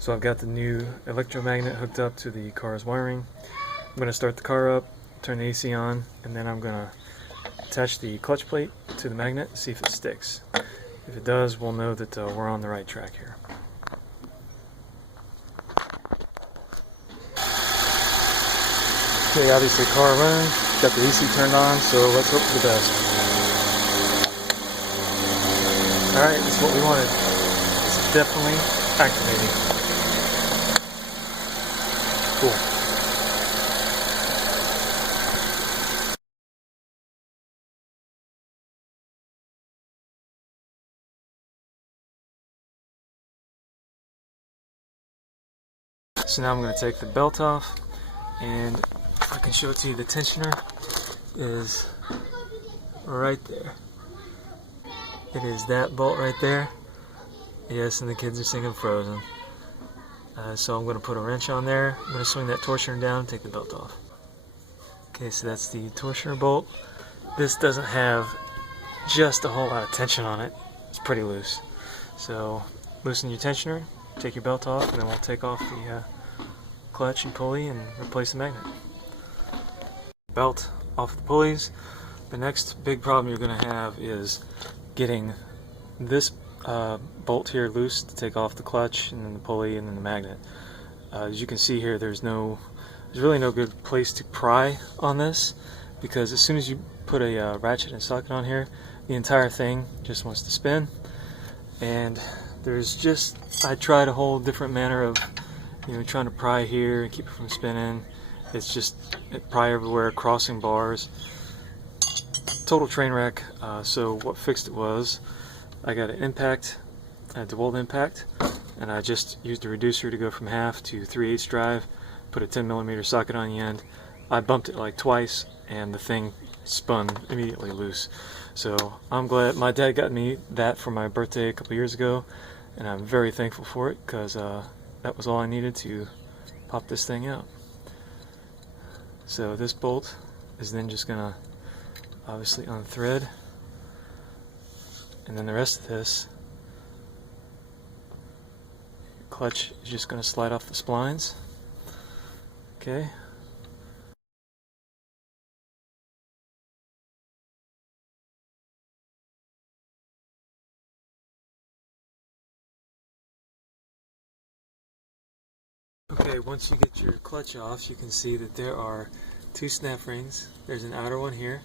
So I've got the new electromagnet hooked up to the car's wiring. I'm going to start the car up, turn the AC on, and then I'm going to attach the clutch plate to the magnet, see if it sticks. If it does, we'll know that we're on the right track here. Okay, obviously car running, got the AC turned on, so let's hope for the best. Alright, that's what we wanted. It's definitely activating. Cool. So now I'm going to take the belt off, and I can show it to you. The tensioner is right there. It is that bolt right there. Yes, and the kids are singing Frozen. So I'm going to put a wrench on there. I'm going to swing that torsioner down and take the belt off. Okay, so that's the torsioner bolt. This doesn't have just a whole lot of tension on it. It's pretty loose. So loosen your tensioner, take your belt off, and then we'll take off the clutch and pulley and replace the magnet. Belt off the pulleys. The next big problem you're going to have is getting this bolt here loose to take off the clutch and then the pulley and then the magnet. As you can see here, there's really no good place to pry on this, because as soon as you put a ratchet and socket on here, the entire thing just wants to spin. And I tried a whole different manner of trying to pry here and keep it from spinning. It's just pry everywhere, crossing bars. Total train wreck. So what fixed it was, I got an impact, a DeWalt impact, and I just used a reducer to go from half to 3/8 drive, put a 10mm socket on the end. I bumped it like twice, and the thing spun immediately loose. So I'm glad my dad got me that for my birthday a couple years ago, and I'm very thankful for it, because that was all I needed to pop this thing out. So this bolt is then just gonna obviously unthread, and then the rest of this clutch is just going to slide off the splines. Okay. Okay, once you get your clutch off, you can see that there are two snap rings. There's an outer one here.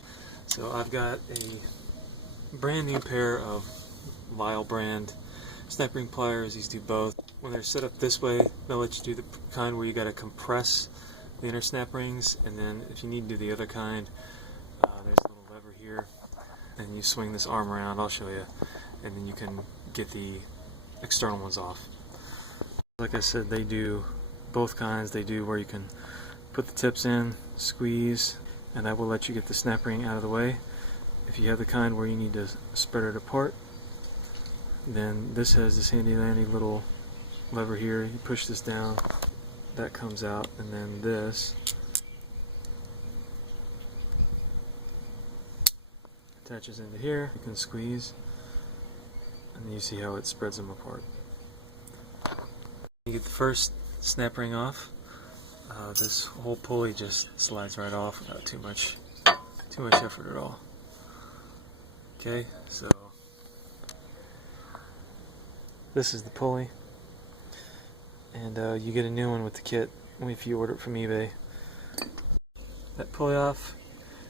So I've got a brand new pair of Lyle brand snap ring pliers. These do both. When they're set up this way, they'll let you do the kind where you got to compress the inner snap rings, and then if you need to do the other kind, there's a little lever here, and you swing this arm around. I'll show you, and then you can get the external ones off. Like I said, they do both kinds. They do where you can put the tips in, squeeze, and that will let you get the snap ring out of the way. If you have the kind where you need to spread it apart, then this has this handy dandy little lever here. You push this down, that comes out, and then this attaches into here. You can squeeze, and you see how it spreads them apart. You get the first snap ring off. This whole pulley just slides right off without too much effort at all. Okay, so this is the pulley, and you get a new one with the kit if you order it from eBay. That pulley off,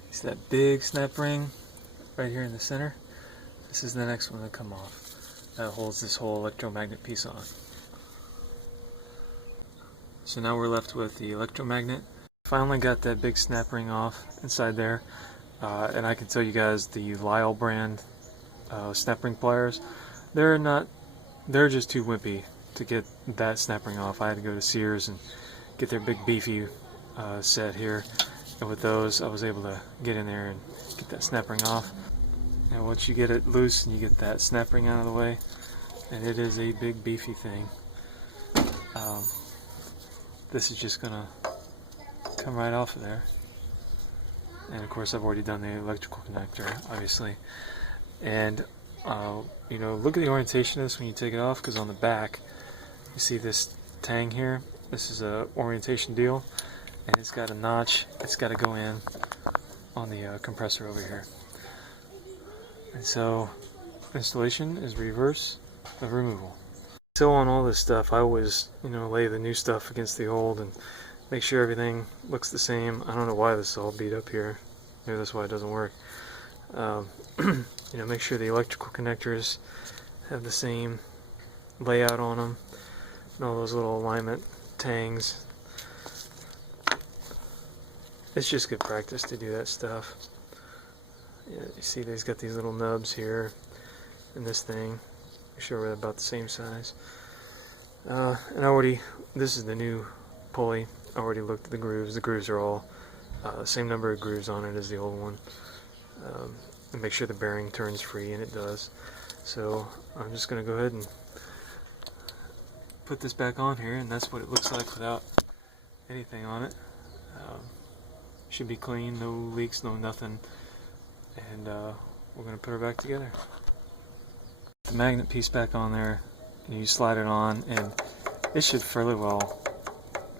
you see that big snap ring right here in the center? This is the next one to come off. That holds this whole electromagnet piece on. So now we're left with the electromagnet. Finally got that big snap ring off inside there, and I can tell you guys the Lyle brand snap ring pliers, they're just too wimpy to get that snap ring off. I had to go to Sears and get their big beefy set here, and with those I was able to get in there and get that snap ring off. And once you get it loose and you get that snap ring out of the way, and it is a big beefy thing, this is just gonna come right off of there. And of course I've already done the electrical connector, obviously. And look at the orientation of this when you take it off, because on the back you see this tang here. This is a orientation deal, and it's got a notch. It's got to go in on the compressor over here. And so installation is reverse of removal. So on all this stuff, I always, lay the new stuff against the old and make sure everything looks the same. I don't know why this is all beat up here. Maybe that's why it doesn't work. Make sure the electrical connectors have the same layout on them, and all those little alignment tangs. It's just good practice to do that stuff. Yeah, you see they've got these little nubs here and this thing. Make sure we're about the same size. And this is the new pulley. I already looked at the grooves. The grooves are all the same number of grooves on it as the old one. And make sure the bearing turns free, and it does. So I'm just going to go ahead and put this back on here, and that's what it looks like without anything on it. Should be clean, no leaks, no nothing. And we're going to put her back together. The magnet piece back on there, and you slide it on, and it should fairly well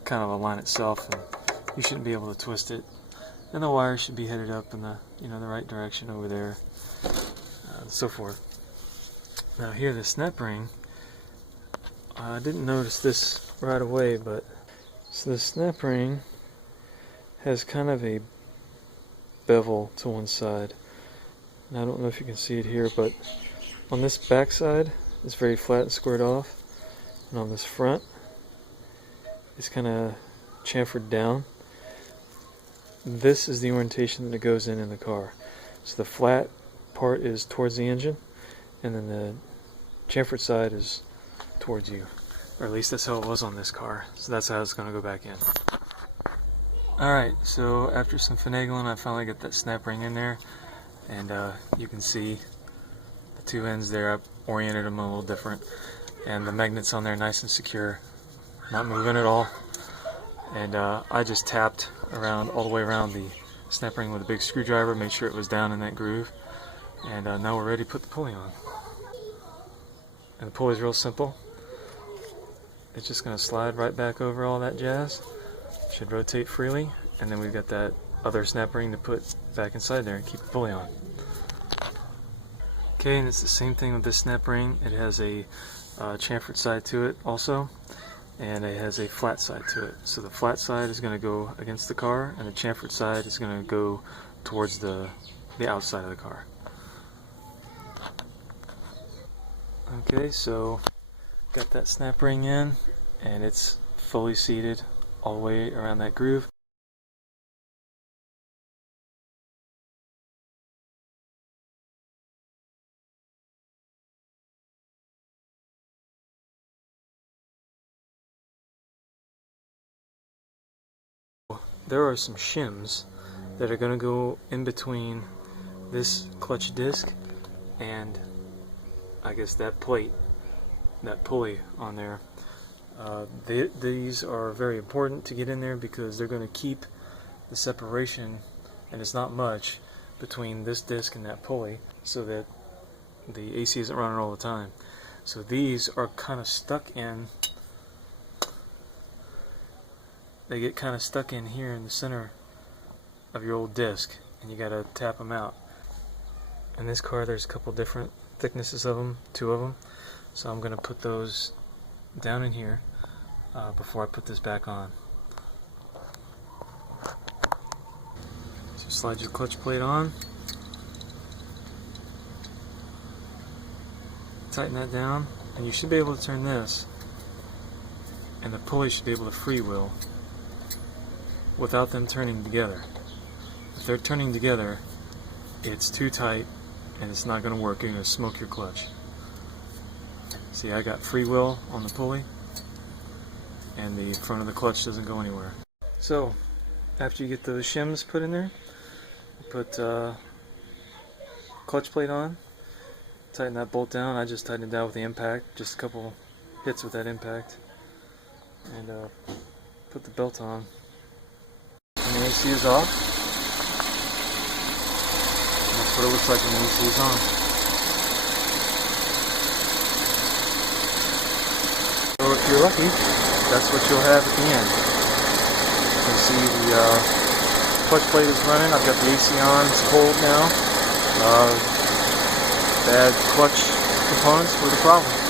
kind of align itself, and you shouldn't be able to twist it. And the wire should be headed up in the the right direction over there, and so forth. Now here, the snap ring, I didn't notice this right away, but so the snap ring has kind of a bevel to one side. And I don't know if you can see it here, but on this back side it's very flat and squared off, and on this front it's kind of chamfered down. This is the orientation that it goes in the car. So the flat part is towards the engine, and then the chamfered side is towards you. Or at least that's how it was on this car. So that's how it's going to go back in. Alright, so after some finagling, I finally got that snap ring in there. And you can see the two ends there. I've oriented them a little different. And the magnets on there nice and secure. Not moving at all. And I just tapped around all the way around the snap ring with a big screwdriver, made sure it was down in that groove. And now we're ready to put the pulley on. And the pulley is real simple. It's just going to slide right back over all that jazz. Should rotate freely, and then we've got that other snap ring to put back inside there and keep the pulley on. Okay, and it's the same thing with this snap ring. It has a chamfered side to it also, and it has a flat side to it. So the flat side is going to go against the car, and the chamfered side is going to go towards the outside of the car. Okay, so got that snap ring in, and it's fully seated all the way around that groove. There are some shims that are going to go in between this clutch disc and I guess that plate, that pulley on there. These are very important to get in there because they're going to keep the separation, and it's not much, between this disc and that pulley, so that the AC isn't running all the time. So these are kind of stuck in, they get kind of stuck in here in the center of your old disc, and you got to tap them out. In this car there's a couple different thicknesses of them, 2 of them, so I'm going to put those down in here before I put this back on. So slide your clutch plate on, tighten that down, and you should be able to turn this, and the pulley should be able to freewheel without them turning together. If they're turning together, it's too tight and it's not going to work. You're going to smoke your clutch. See, I got freewheel on the pulley, and the front of the clutch doesn't go anywhere. So after you get those shims put in there, put clutch plate on, tighten that bolt down. I just tightened it down with the impact, just a couple hits with that impact, and put the belt on. And the AC is off. And that's what it looks like when the AC is on. So if you're lucky, that's what you'll have at the end. You can see the clutch plate is running. I've got the AC on. It's cold now. Bad clutch components were the problem.